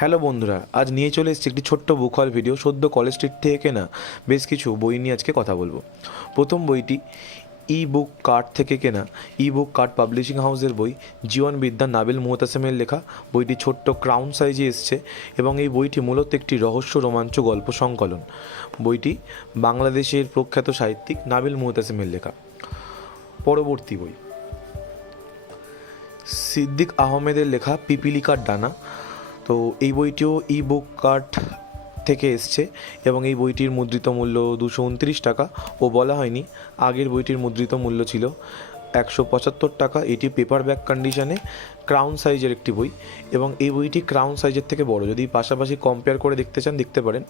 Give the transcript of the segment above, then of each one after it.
Hello বন্ধুরা, আজ নিয়ে চলে এসেছি একটি ছোট্ট বুক হল ভিডিও। সদ্য কলেজ স্ট্রিট থেকে কেনা বেশ কিছু বই নিয়ে আজকে কথা বলবো। প্রথম বইটি ই বুক কার্ট থেকে কেনা ই বুক কার্ট পাবলিশিং হাউসের বই জীবন বিদ্যা নাবিল মুহতাসেমের লেখা। বইটি ছোট্ট ক্রাউন সাইজে এসছে এবং এই বইটি মূলত একটি রহস্য রোমাঞ্চ গল্প সংকলন। বইটি বাংলাদেশের প্রখ্যাত সাহিত্যিক নাবিল মুহতাসেমের লেখা। পরবর্তী বই সিদ্দিক আহমেদের লেখা পিপিলিকার ডানা। তো এই বইটিও ই বুক কার্ট থেকে এসছে এবং এই বইটির মুদ্রিত মূল্য 229 টাকা ও বলা হয়নি আগের বইটির মুদ্রিত মূল্য ছিল 175 টাকা। এটি পেপার ব্যাক কন্ডিশনে ক্রাউন সাইজের একটি বই এবং এই বইটি ক্রাউন সাইজের থেকে বড়। যদি পাশাপাশি কম্পেয়ার করে দেখতে চান দেখতে পারেন,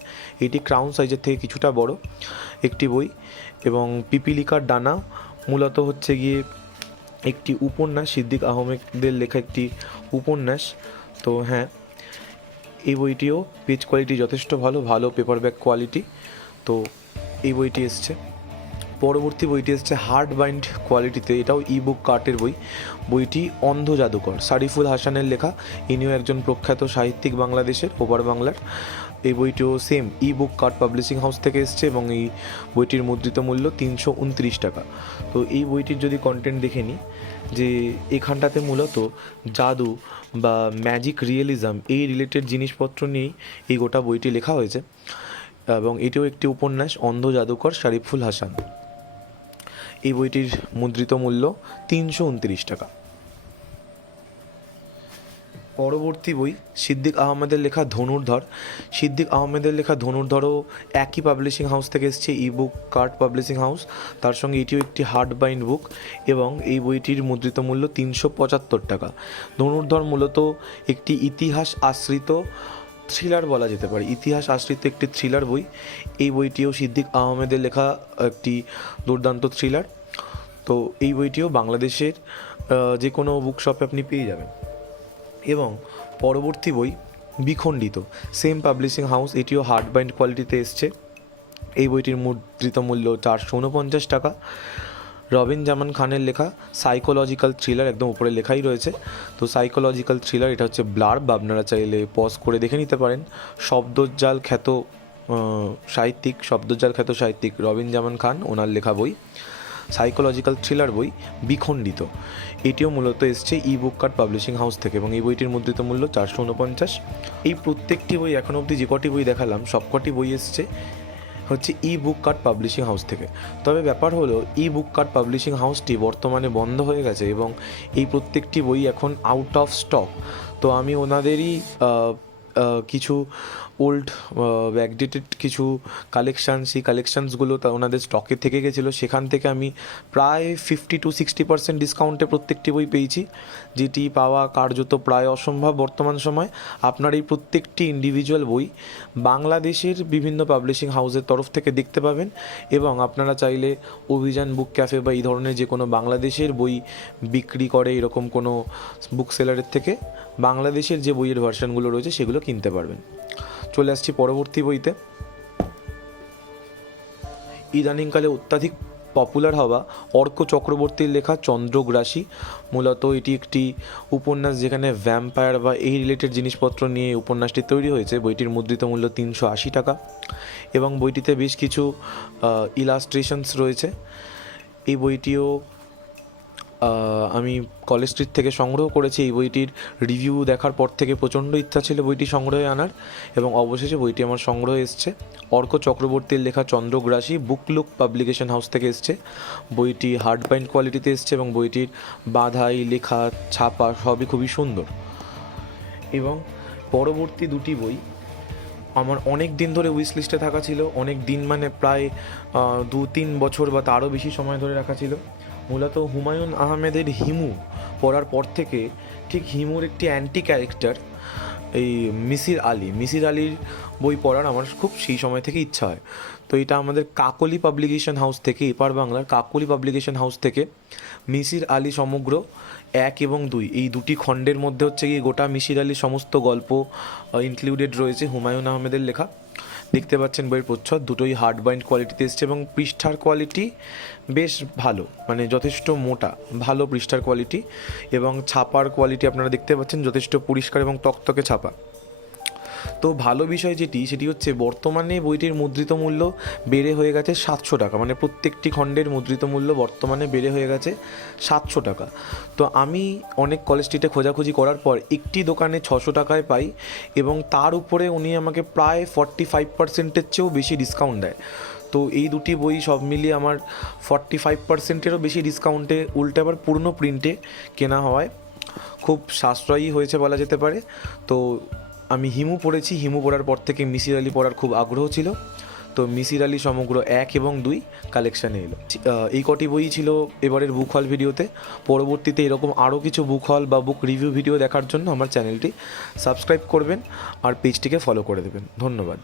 এটি ক্রাউন সাইজের থেকে কিছুটা বড় একটি বই। এবং পিপিলিকার ডানা মূলত হচ্ছে গিয়ে একটি উপন্যাস, সিদ্দিক আহমেদের লেখা একটি উপন্যাস। তো হ্যাঁ, এই বইটিও পেজ কোয়ালিটি যথেষ্ট ভালো পেপার ব্যাক কোয়ালিটি। তো এই বইটি এসছে। পরবর্তী বইটি এসছে হার্ড বাইন্ড কোয়ালিটিতে, এটাও ই বুক কার্টের বই। বইটি অন্ধ জাদুকর, সারিফুল হাসানের লেখা। ইনিও একজন প্রখ্যাত সাহিত্যিক বাংলাদেশের, ওপার বাংলার। এই বইটিও সেম ই বুক কার্ট পাবলিশিং হাউস থেকে এসছে এবং এই বইটির মুদ্রিত মূল্য 329 টাকা। তো এই বইটির যদি কন্টেন্ট দেখে নিই, যে এখানটাতে মূলত জাদু বা ম্যাজিক রিয়েলিজম এই রিলেটেড জিনিসপত্র নিয়েই এই গোটা বইটি লেখা হয়েছে এবং এটিও একটি উপন্যাস, অন্ধ জাদুকর, সারিফুল হাসান। এই বইটির মুদ্রিত মূল্য 329 টাকা। পরবর্তী বই সিদ্দিক আহমেদের লেখা ধনুর্ধর। সিদ্দিক আহমেদের লেখা ধনুর্ধরও একই পাবলিশিং হাউস থেকে এসেছে, ই বুক কার্ট পাবলিশিং হাউস। তার সঙ্গে এটিও একটি হার্ড বাইন্ড বুক এবং এই বইটির মুদ্রিত মূল্য 375 টাকা। ধনুর্ধর মূলত একটি ইতিহাস আশ্রিত থ্রিলার বলা যেতে পারে, ইতিহাস আশ্রিত একটি থ্রিলার বই। এই বইটিও সিদ্দিক আহমেদের লেখা একটি দুর্দান্ত থ্রিলার। তো এই বইটিও বাংলাদেশের যে কোনো বুক শপে আপনি পেয়ে যাবেন। এবং পরবর্তী বই বিখণ্ডিত, সেম পাবলিশিং হাউস, এটিও হার্ড বাইন্ড কোয়ালিটিতে এসছে। এই বইটির মুদ্রিত মূল্য 449 টাকা। রবিন জামান খানের লেখা সাইকোলজিক্যাল থ্রিলার, একদম উপরে লেখাই রয়েছে। তো সাইকোলজিক্যাল থ্রিলার, এটা হচ্ছে ব্লার্ব, আপনারা চাইলে পজ করে দেখে নিতে পারেন। শব্দজাল খ্যাত সাহিত্যিক রবিন জামান খান, ওনার লেখা বই সাইকোলজিক্যাল থ্রিলার বই বিখণ্ডিত। এটিও মূলত এসছে ই বুক কার্ট পাবলিশিং হাউস থেকে এবং এই বইটির মুদ্রিত মূল্য 449। এই প্রত্যেকটি বই এখনও অবধি যে কটি বই দেখালাম সবকটি বই এসছে হচ্ছে ই বুক কার্ট পাবলিশিং হাউস থেকে। তবে ব্যাপার হলো ই বুক কার্ট পাবলিশিং হাউসটি বর্তমানে বন্ধ হয়ে গেছে এবং এই প্রত্যেকটি বই এখন আউট অফ স্টক। তো আমি ওনাদেরই কিছু ওল্ড ব্যাকডেটেড কিছু কালেকশান, সেই কালেকশানসগুলো ওনাদের স্টকে থেকে গেছিলো, সেখান থেকে আমি প্রায় 50-60% ডিসকাউন্টে প্রত্যেকটি বই পেয়েছি, যেটি পাওয়া কার্যত প্রায় অসম্ভব বর্তমান সময়। আপনার এই প্রত্যেকটি ইন্ডিভিজুয়াল বই বাংলাদেশের বিভিন্ন পাবলিশিং হাউসের তরফ থেকে দেখতে পাবেন এবং আপনারা চাইলে অভিযান বুক ক্যাফে বা এই ধরনের যে কোনো বাংলাদেশের বই বিক্রি করে এরকম কোনো বুক সেলারের থেকে বাংলাদেশের যে বইয়ের ভার্সানগুলো রয়েছে সেগুলো কিনতে পারবেন। চলে আসছি পরবর্তী বইতে। ইদানিংকালে অত্যাধিক পপুলার হওয়া অর্ক চক্রবর্তীর লেখা চন্দ্রগ্রাসী। মূলত এটি একটি উপন্যাস যেখানে ভ্যাম্পায়ার বা এই রিলেটেড জিনিসপত্র নিয়ে উপন্যাসটি তৈরি হয়েছে। বইটির মুদ্রিত মূল্য 380 টাকা এবং বইটিতে বেশ কিছু ইলাস্ট্রেশনস রয়েছে। এই বইটিও আমি কলেজ স্ট্রিট থেকে সংগ্রহ করেছি। এই বইটির রিভিউ দেখার পর থেকে প্রচণ্ড ইচ্ছা ছিল বইটি সংগ্রহে আনার এবং অবশেষে বইটি আমার সংগ্রহে এসছে। অর্ক চক্রবর্তীর লেখা চন্দ্রগ্রাসী বুকলুক পাবলিকেশন হাউস থেকে এসছে। বইটি হার্ড বাইন্ড কোয়ালিটিতে এসছে এবং বইটির বাঁধাই, লেখা, ছাপা সবই খুবই সুন্দর। এবং পরবর্তী দুটি বই আমার অনেক দিন ধরে উইশ লিস্টে থাকা ছিল, অনেক দিন মানে প্রায় 2-3 বছর বা তারও বেশি সময় ধরে রাখা ছিল। মূলত হুমায়ুন আহমেদের হিমু পড়ার পর থেকে ঠিক হিমুর একটি অ্যান্টি ক্যারেক্টার এই মিসির আলির বই পড়ার আমার খুব সেই সময় থেকে ইচ্ছা হয়। তো এটা আমাদের কাকলি পাবলিকেশন হাউস থেকে, এপার বাংলার কাকলি পাবলিকেশন হাউস থেকে মিসির আলি সমগ্র 1 এবং 2 এই দুটি খণ্ডের মধ্যে হচ্ছে গিয়ে গোটা মিসির আলির সমস্ত গল্প ইনক্লুডেড রয়েছে, হুমায়ুন আহমেদের লেখা। দেখতে পাচ্ছেন বইয়ের প্রচ্ছদ দুটোই হার্ড বাইন্ড কোয়ালিটিতে এসছে এবং পৃষ্ঠার কোয়ালিটি বেশ ভালো, মানে যথেষ্ট মোটা, ভালো পৃষ্ঠার কোয়ালিটি এবং ছাপার কোয়ালিটি আপনারা দেখতে পাচ্ছেন যথেষ্ট পরিষ্কার এবং তকতকে ছাপা। তো ভালো বিষয় সেটি হচ্ছে বর্তমানে বইটির মুদ্রিত মূল্য বেড়ে হয়ে গেছে 700 টাকা, মানে প্রত্যেকটি খণ্ডের মুদ্রিত মূল্য বর্তমানে বেড়ে হয়ে গেছে 700 টাকা। তো আমি অনেক কলেজ স্ট্রিটে খোঁজাখুঁজি করার পর একটি দোকানে 600 টাকায় পাই, এবং তার উপরে উনি আমাকে প্রায় 45%-এর চেয়েও বেশি ডিসকাউন্ট দেয়। তো এই দুটি বই সব মিলিয়ে আমার 45%-এরও বেশি ডিসকাউন্টে, উল্টে আবার পূর্ণ প্রিন্টে কেনা হওয়ায় খুব সাশ্রয়ী হয়েছে বলা যেতে পারে। তো আমি হিমু পড়েছি, হিমু পড়ার পর থেকে মিসির আলি পড়ার খুব আগ্রহ ছিল, তো মিসির আলি সমগ্র 1 এবং 2 কালেকশানে এলো। এই কটি বই ছিল এবারের বুক হল ভিডিওতে। পরবর্তীতে এরকম আরও কিছু বুক হল বা বুক রিভিউ ভিডিও দেখার জন্য আমার চ্যানেলটি সাবস্ক্রাইব করবেন আর পেজটিকে ফলো করে দেবেন। ধন্যবাদ।